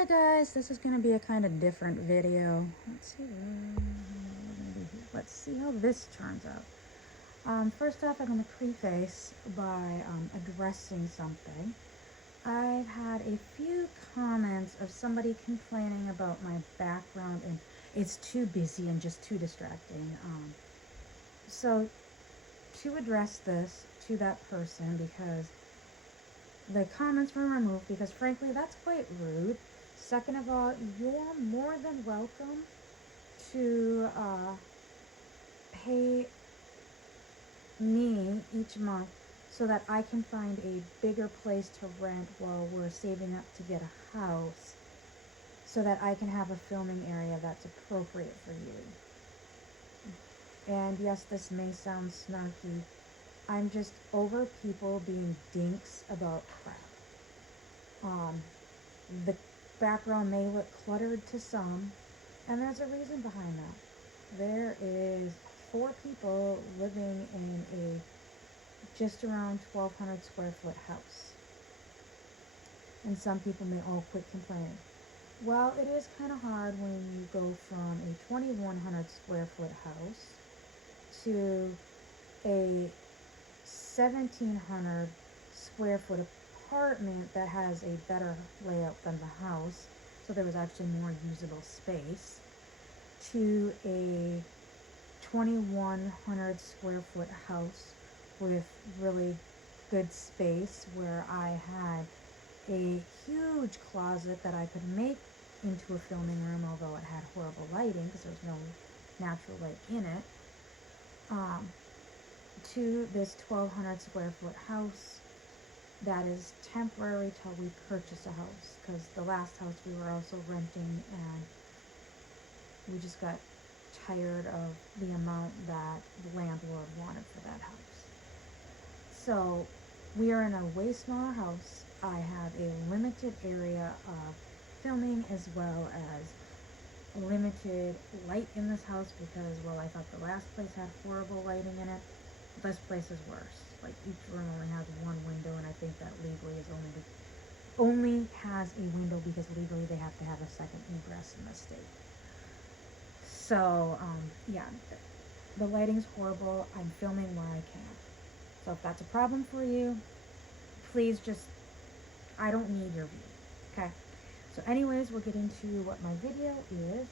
Hi guys, this is going to be a kind of different video. Let's see how this turns out. First off, I'm going to preface by addressing something. I've had a few comments of somebody complaining about my background and it's too busy and just too distracting. So to address this to that person, because the comments were removed, because frankly that's quite rude. Second of all, you're more than welcome to pay me each month so that I can find a bigger place to rent while we're saving up to get a house, so that I can have a filming area that's appropriate for you. And yes, this may sound snarky. I'm just over people being dinks about crap. The background may look cluttered to some, and there's a reason behind that. There is 4 people living in a just around 1,200 square foot house. And some people may all quit complaining. Well, it is kind of hard when you go from a 2,100 square foot house to a 1,700 square foot apartment that has a better layout than the house, so there was actually more usable space, to a 2,100 square foot house with really good space where I had a huge closet that I could make into a filming room, although it had horrible lighting because there was no natural light in it, to this 1,200 square foot house that is temporary till we purchase a house, because the last house we were also renting and we just got tired of the amount that the landlord wanted for that house. So we are in a way smaller house. I have a limited area of filming as well as limited light in this house because, well, I thought the last place had horrible lighting in it. This place is worse. Like, each room only has one window, and I think that legally is only has a window because legally they have to have a second egress in the state. So, yeah, the lighting's horrible. I'm filming where I can. So if that's a problem for you, please just, I don't need your view, okay? So anyways, we'll get into what my video is.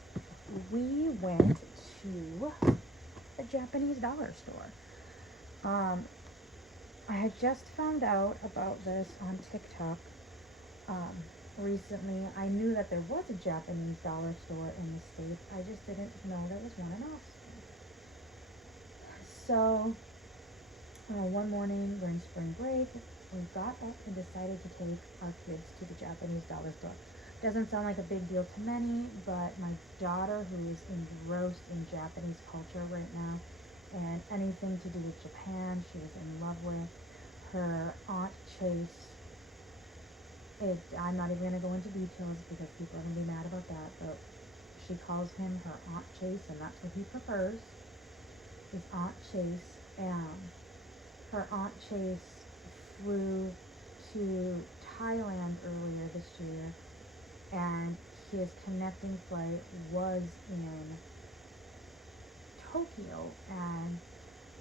We went to a Japanese dollar store. I had just found out about this on TikTok recently. I knew that there was a Japanese dollar store in the States. I just didn't know there was one in Austin. So one morning during spring break, we got up and decided to take our kids to the Japanese dollar store. Doesn't sound like a big deal to many, but my daughter, who is engrossed in Japanese culture right now, and anything to do with Japan, she was in love with. Her Aunt Chase, I'm not even going to go into details because people are going to be mad about that, but she calls him her Aunt Chase, and that's what he prefers, is Aunt Chase. And her Aunt Chase flew to Thailand earlier this year, and his connecting flight was in Tokyo, and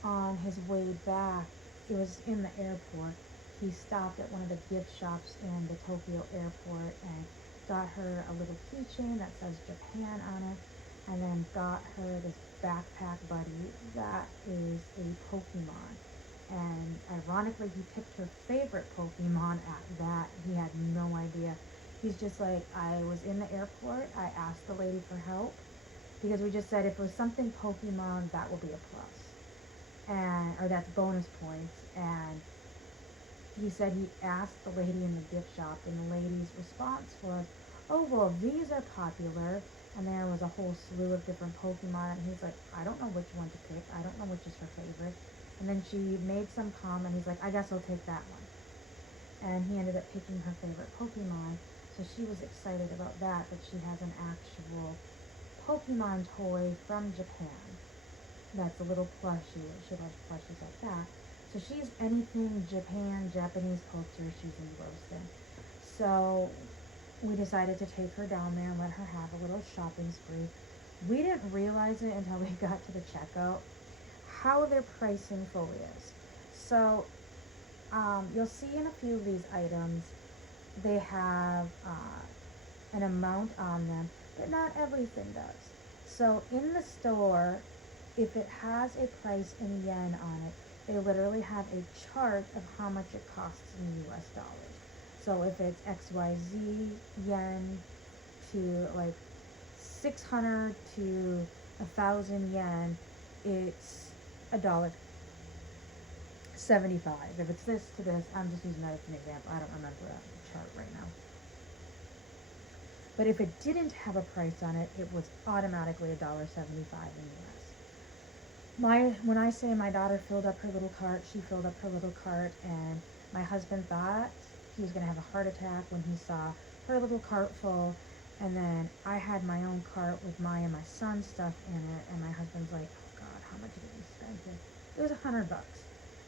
on his way back, it was in the airport, he stopped at one of the gift shops in the Tokyo airport and got her a little keychain that says Japan on it, and then got her this backpack buddy that is a Pokemon. And ironically, he picked her favorite Pokemon at that. He had no idea. He's just like, I was in the airport, I asked the lady for help, because we just said if it was something Pokemon, that will be a plus. Or that's bonus points. And he said he asked the lady in the gift shop, and the lady's response was, oh, well, these are popular. And there was a whole slew of different Pokemon, and he's like, I don't know which one to pick. I don't know which is her favorite. And then she made some comment. He's like, I guess I'll take that one. And he ended up picking her favorite Pokemon. So she was excited about that, but she has an actual Pokemon toy from Japan. That's a little plushie. She loves plushies like that. So she's anything Japan, Japanese culture, she's engrossed in. So we decided to take her down there and let her have a little shopping spree. We didn't realize it until we got to the checkout how their pricing fully is. So you'll see in a few of these items they have an amount on them, but not everything does. So in the store, if it has a price in yen on it, they literally have a chart of how much it costs in US dollars. So if it's XYZ yen to like 600 to 1,000 yen, it's $1.75. If it's this to this, I'm just using that as an example. I don't remember that chart right now. But if it didn't have a price on it, it was automatically $1.75 in US. When I say my daughter filled up her little cart, she filled up her little cart, and my husband thought he was going to have a heart attack when he saw her little cart full, and then I had my own cart with my and my son's stuff in it, and my husband's like, oh God, how much did we spend here? It was $100.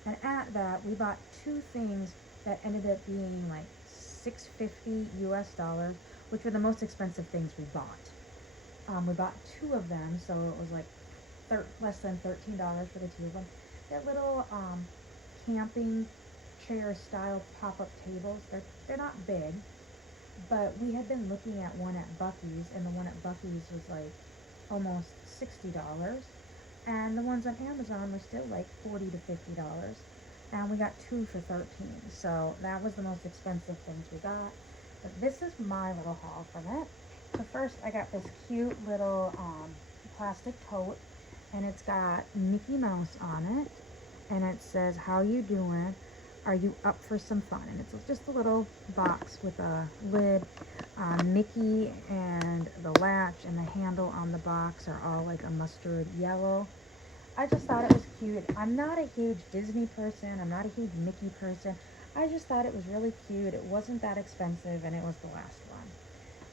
And at that, we bought two things that ended up being like $6.50 US, which were the most expensive things we bought. We bought two of them, so it was like less than $13 for the two of them. They're little camping chair style pop-up tables. They're not big, but we had been looking at one at Buc-ee's, and the one at Buc-ee's was like almost $60, and the ones on Amazon were still like $40 to $50, and we got two for $13. So that was the most expensive things we got. But this is my little haul from it. So first I got this cute little plastic tote, and it's got Mickey Mouse on it, and it says, how you doing? Are you up for some fun? And it's just a little box with a lid. Mickey and the latch and the handle on the box are all like a mustard yellow. I just thought it was cute. I'm not a huge Disney person. I'm not a huge Mickey person. I just thought it was really cute. It wasn't that expensive, and it was the last one.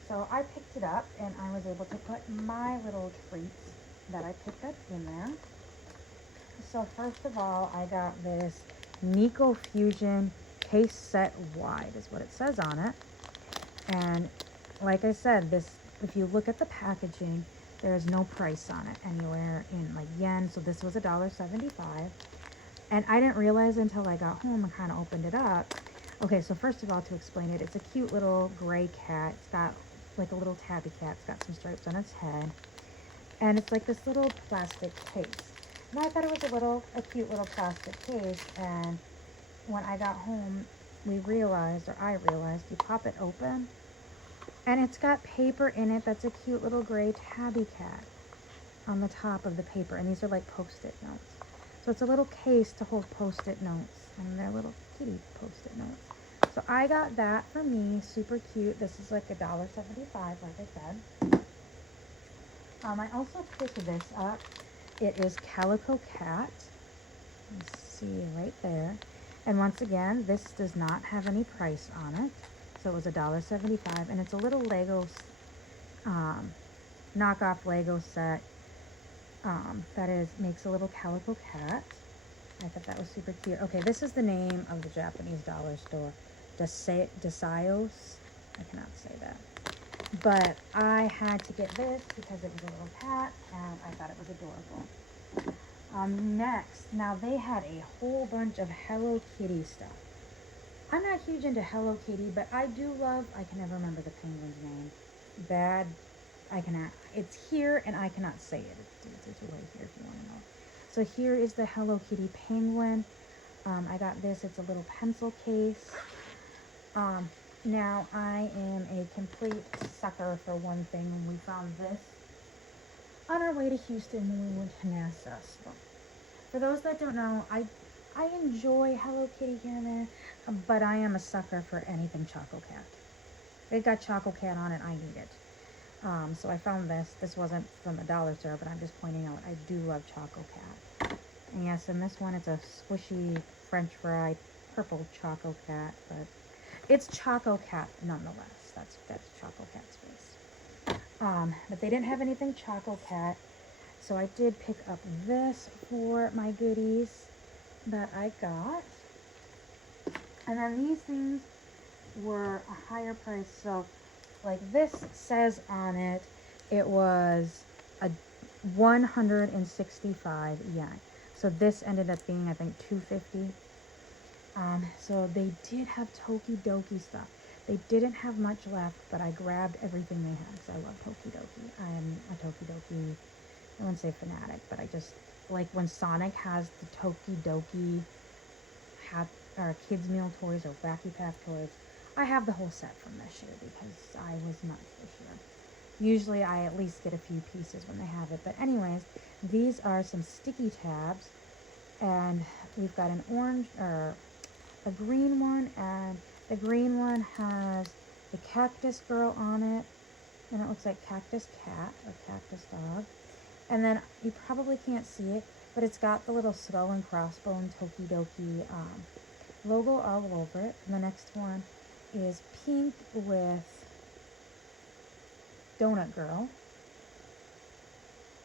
So I picked it up, and I was able to put my little treats that I picked up in there. So first of all, I got this Nicole Fusion case set wide is what it says on it. And like I said, this, if you look at the packaging, there's no price on it anywhere in like yen. So this was $1.75. And I didn't realize until I got home and kind of opened it up. Okay, so first of all, to explain it, it's a cute little gray cat. It's got like a little tabby cat. It's got some stripes on its head. And it's like this little plastic case. And I thought it was a cute little plastic case. And when I got home, I realized, you pop it open, and it's got paper in it that's a cute little gray tabby cat on the top of the paper. And these are like Post-it notes. So it's a little case to hold Post-it notes, and they're little kitty Post-it notes. So I got that for me, super cute. This is like $1.75, like I said. I also picked this up. It is Calico Cat. You see right there. And once again, this does not have any price on it. So it was $1.75, and it's a little Lego, knockoff Lego set makes a little calico cat. I thought that was super cute. Okay, this is the name of the Japanese dollar store. Desaios. I cannot say that. But I had to get this because it was a little cat, and I thought it was adorable. Next, now they had a whole bunch of Hello Kitty stuff. I'm not huge into Hello Kitty, but I do love, I can never remember the penguin's name. It's here, and I cannot say it. It's right here if you want to know. So here is the Hello Kitty penguin. I got this. It's a little pencil case. Now, I am a complete sucker for one thing, and we found this on our way to Houston when we went to Nassau. So, for those that don't know, I enjoy Hello Kitty here and there, but I am a sucker for anything Choco Cat. They got Choco Cat on it, I need it. So I found this. This wasn't from a dollar store, but I'm just pointing out I do love Choco Cat. And yes, in this one, it's a squishy French fry purple Choco Cat, but it's Choco Cat nonetheless. That's Choco Cat's face. But they didn't have anything Choco Cat, so I did pick up this for my goodies that I got. And then these things were a higher price, so Like this says on it, it was a 165 yen. So this ended up being, I think, 250. So they did have Tokidoki stuff. They didn't have much left, but I grabbed everything they had because I love Tokidoki. I am a Tokidoki, I wouldn't say fanatic, but I just like when Sonic has the Tokidoki or kids meal toys or Wacky Pack toys. I have the whole set from this year because I was nuts this year. Usually I at least get a few pieces when they have it. But anyways, these are some sticky tabs, and we've got an orange or a green one, and the green one has the cactus girl on it, and it looks like cactus cat or cactus dog. And then you probably can't see it, but it's got the little skull and crossbone Tokidoki logo all over it. And the next one is pink with Donut Girl.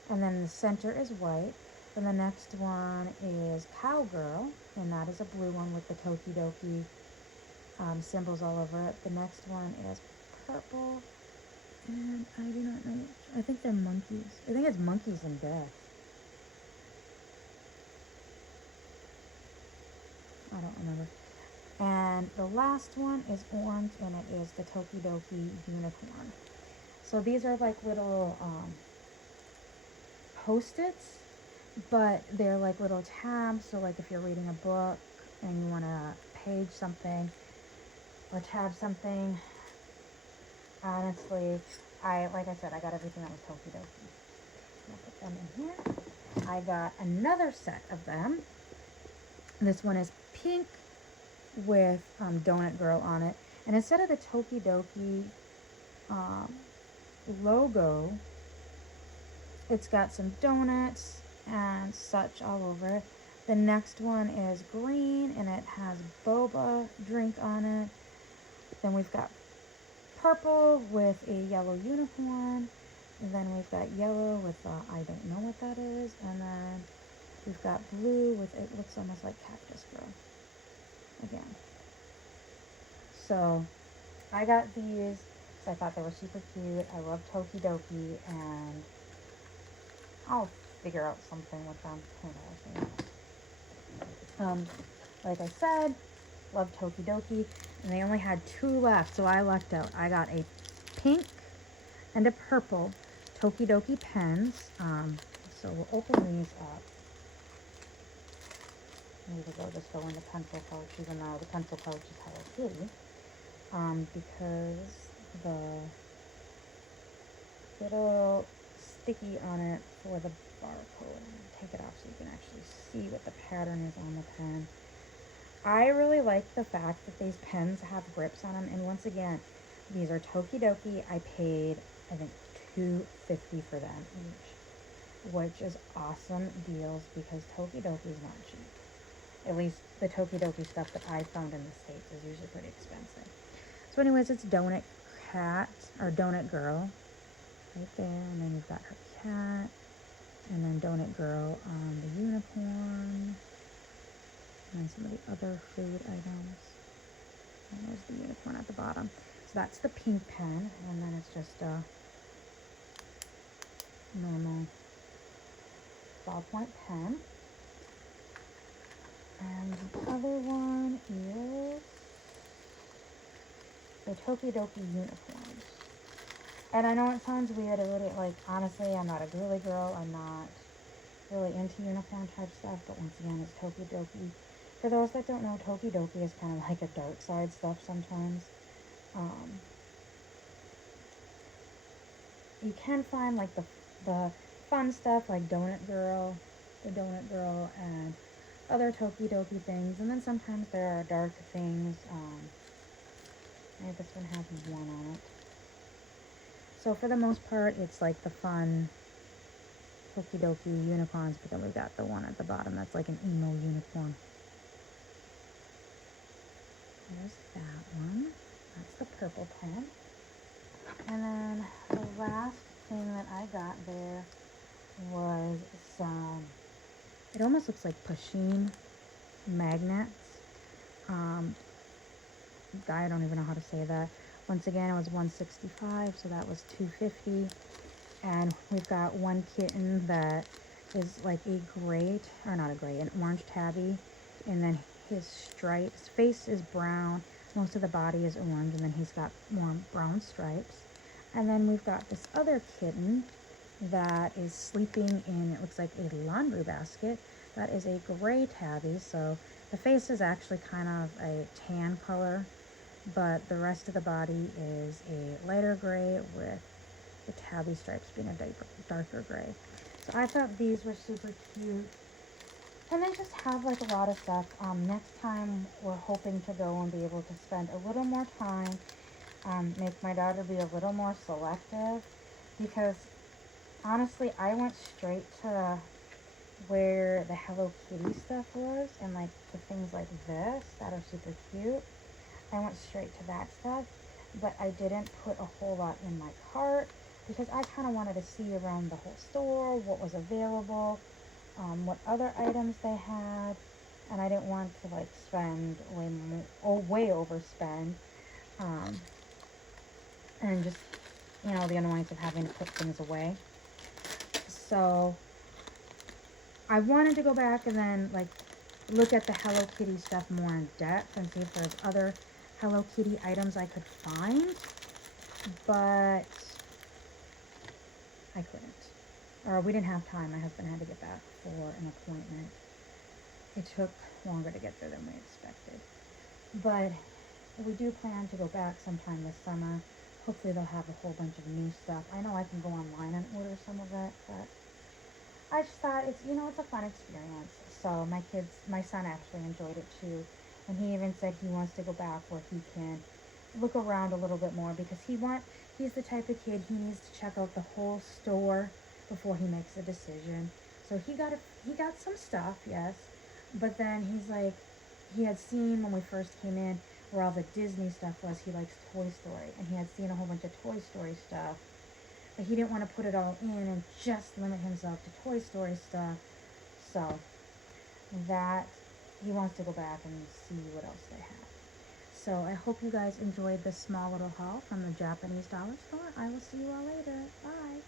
And then the center is white. Then the next one is Cowgirl, and that is a blue one with the Tokidoki symbols all over it. The next one is purple, and I do not know. I think they're monkeys. I think it's monkeys and death. I don't remember. And the last one is orange, and it is the Tokidoki unicorn. So these are like little Post-its, but they're like little tabs. So like if you're reading a book and you want to page something or tab something, honestly, like I said, I got everything that was Tokidoki. I'll put them in here. I got another set of them. This one is pink with Donut Girl on it, and instead of the Tokidoki logo, it's got some donuts and such all over it. The next one is green, and it has boba drink on it. Then we've got purple with a yellow unicorn. And then we've got yellow with I don't know what that is. And then we've got blue with, it looks almost like Cactus Girl again. So I got these because I thought they were super cute. I love Tokidoki, and I'll figure out something with them. Like I said, love Tokidoki, and they only had 2 left, so I lucked out. I got a pink and a purple Tokidoki pens. So we'll open these up. Maybe they'll just go in the pencil pouch, even though the pencil pouch is Hello Kitty. Because the little sticky on it for the barcode. Take it off so you can actually see what the pattern is on the pen. I really like the fact that these pens have grips on them, and once again, these are Tokidoki. I paid, I think, $2.50 for them each, which is awesome deals because Tokidoki is not cheap. At least the Tokidoki stuff that I found in the States is usually pretty expensive. So anyways, it's Donut Cat, or Donut Girl, right there, and then you've got her cat, and then Donut Girl on the unicorn, and then some of the other food items, and there's the unicorn at the bottom. So that's the pink pen, and then it's just a normal ballpoint pen. And the other one is the Tokidoki unicorns. And I know it sounds weird, like, honestly, I'm not a girly girl, I'm not really into unicorn type stuff, but once again, it's Tokidoki. For those that don't know, Tokidoki is kind of like a dark side stuff sometimes. You can find, like, the fun stuff, like the Donut Girl, and other Tokidoki things, and then sometimes there are dark things. This one has 1 on it. So for the most part, it's like the fun Tokidoki unicorns, but then we've got the one at the bottom that's like an emo unicorn. There's that one. That's the purple pen. And then the last thing that I got there was some, it almost looks like Pusheen magnets. I don't even know how to say that. Once again, it was $165, so that was $250. And we've got one kitten that is like a gray, or not a gray, an orange tabby, and then his stripes, face is brown, most of the body is orange, and then he's got more brown stripes. And then we've got this other kitten that is sleeping in, it looks like a laundry basket. That is a gray tabby, so the face is actually kind of a tan color, but the rest of the body is a lighter gray with the tabby stripes being a darker gray. So I thought these were super cute. And they just have like a lot of stuff. Next time we're hoping to go and be able to spend a little more time, make my daughter be a little more selective, because honestly I went straight to where the Hello Kitty stuff was, and like the things like this that are super cute. I went straight to that stuff, but I didn't put a whole lot in my cart because I kind of wanted to see around the whole store, what was available, what other items they had, and I didn't want to like spend way more, or way overspend, and just, you know, the annoyance of having to put things away. So I wanted to go back and then like look at the Hello Kitty stuff more in depth and see if there's other Hello Kitty items I could find, but I couldn't. Or we didn't have time. My husband had to get back for an appointment. It took longer to get there than we expected. But we do plan to go back sometime this summer. Hopefully they'll have a whole bunch of new stuff. I know I can go online and order some of it, but I just thought it's, you know, it's a fun experience. So my son actually enjoyed it too. And he even said he wants to go back where he can look around a little bit more, because he's the type of kid, he needs to check out the whole store before he makes a decision. So he got some stuff, yes, but then he's like, he had seen when we first came in where all the Disney stuff was. He likes Toy Story, and he had seen a whole bunch of Toy Story stuff, but he didn't want to put it all in and just limit himself to Toy Story stuff. So that he wants to go back and see what else they have. So I hope you guys enjoyed this small little haul from the Japanese dollar store. I will see you all later. Bye.